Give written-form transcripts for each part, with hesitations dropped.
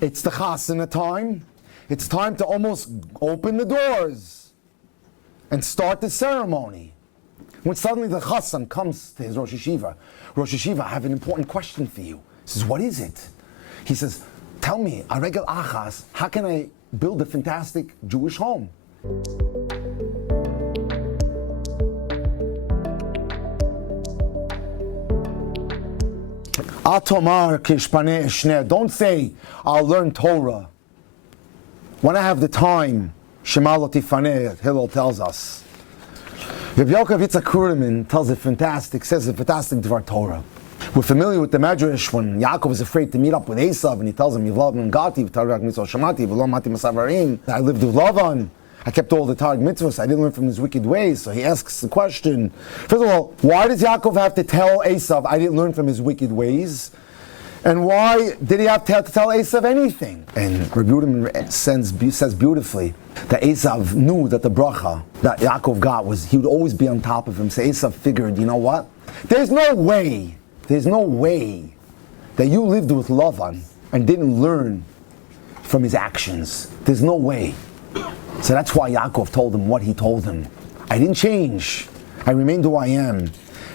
It's the chasana time. It's time to almost open the doors and start the ceremony. When suddenly the chassan comes to his Rosh Yeshiva, I have an important question for you. He says, what is it? He says, tell me, a regel achas, how can I build a fantastic Jewish home? Don't say, I'll learn Torah. When I have the time, Shema lo tifaneh, Hillel tells us. Rabbi Yitzchak says a fantastic Dvar Torah. We're familiar with the Medrash when Yaakov is afraid to meet up with Esav and he tells him, I lived with Lavan. I kept all the Targum mitzvahs. I didn't learn from his wicked ways. So he asks the question, first of all, why does Yaakov have to tell Esav, I didn't learn from his wicked ways? And why did he have to tell Esav anything? And Rabbi Yehuda says beautifully that Esav knew that the bracha that Yaakov got was he would always be on top of him. So Esav figured, you know what? There's no way that you lived with Lavan and didn't learn from his actions. There's no way. So that's why Yaakov told him what he told him. I didn't change. I remained who I am.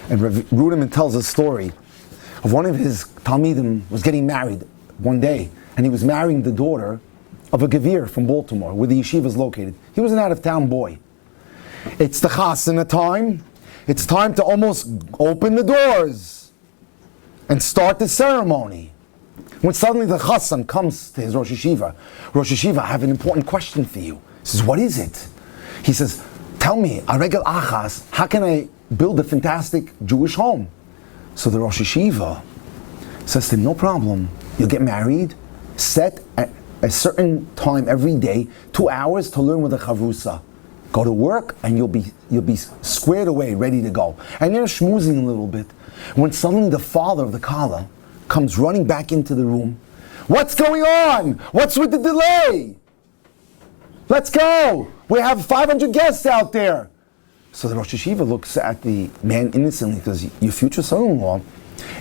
And Ruderman tells a story of one of his Talmidim was getting married one day, and he was marrying the daughter of a Gevir from Baltimore, where the yeshiva is located. He was an out-of-town boy. It's the chasana time. It's time to almost open the doors and start the ceremony. When suddenly the chassan comes to his Rosh Yeshiva, I have an important question for you. He says, what is it? He says, tell me, a regel achas, how can I build a fantastic Jewish home? So the Rosh Yeshiva says to him, no problem. You'll get married, set at a certain time every day, 2 hours to learn with a chavrusa. Go to work and you'll be squared away, ready to go. And they're schmoozing a little bit. When suddenly the father of the Kala comes running back into the room. What's going on? What's with the delay? Let's go. We have 500 guests out there. So the Rosh Yeshiva looks at the man innocently because your future son-in-law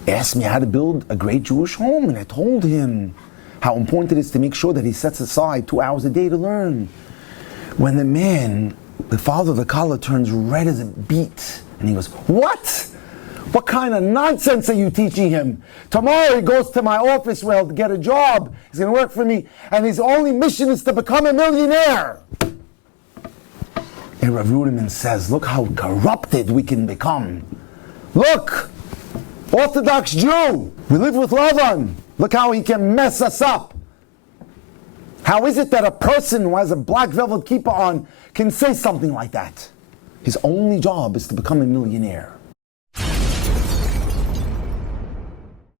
asked me how to build a great Jewish home, and I told him how important it is to make sure that he sets aside 2 hours a day to learn. When the father of the Kala turns red as a beet, and he goes, what? What kind of nonsense are you teaching him? Tomorrow he goes to my office where he'll get a job, he's going to work for me, and his only mission is to become a millionaire. And Rav Ruderman says, look how corrupted we can become. Look, Orthodox Jew, we live with Lavan. Look how he can mess us up. How is it that a person who has a black velvet kippah on can say something like that? His only job is to become a millionaire.